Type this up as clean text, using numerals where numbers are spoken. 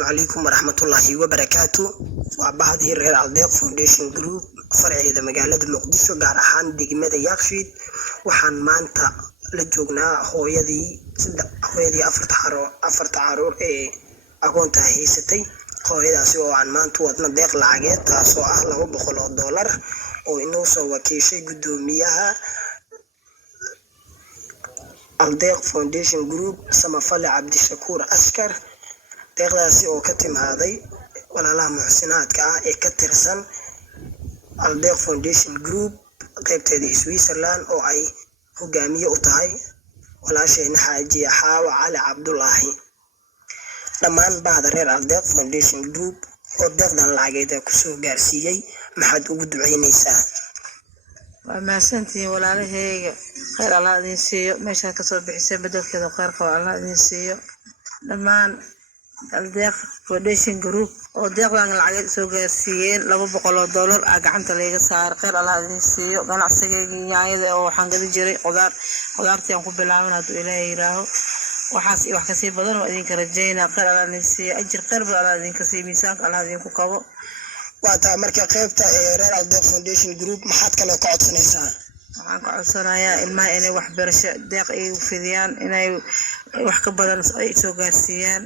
عليكم ورحمة الله وبركاته. وبعد هير الديق فونديشن جروب فرع إذا مجالات المقدسة قار أحان دقمة ياكشيد وحان مانتا لجوجنا هو يدي أفرت عارور أكون تهيستي هو يدا سوى عن مانتو وطنا ديق العجيت سوى أهله $100 وإنه سوى كيشي قدوميها الديق فونديشن جروب سمفل عبد الشكور أسكر deeqdaasi oo ka timaaday walaalaha muxsinaadka ah ee ka tirsan Aldeeq Foundation Group qaybteeda Switzerland oo ay hogaamiye u tahay walaashayna Xaajiya Xaawa Cali Cabdullaahi. dhammaan bahda reer Aldeeq Foundation Group oo deeqdan lacageeda ku soo gaarsiiyay maxaad ugu duceynaysaa? waa maasantiin walaalahayga khayr Allah idin siiyo meesha ka soo bixisay bedelkeeda khayr qabo Allah idin siiyo dhammaan الديق فونديشن جروب وديق لان العقد سو غارسيين $200 gacanta laga saar qeyr Allah idin siiyo ganacsigayga yaayada oo waxaan gadi jiray qudaartii aan ku bilaabana hadu Ilaahay yiraaho waxaas wax ka sii badan oo idin ka rajeynaa qeyr Allah idin siiyo ajir qeyr badan Allah idin ka siiyo miisaanka Allah idin ku qabo waata marka qaybta reer Aldeeq Foundation Group maxaad kale ka codsanaysaa? waxaan ka codsanayaa ilmaha inay wax barasho deeq ay u fidiyaan inay wax ka badan ay soo gaarsiiyaan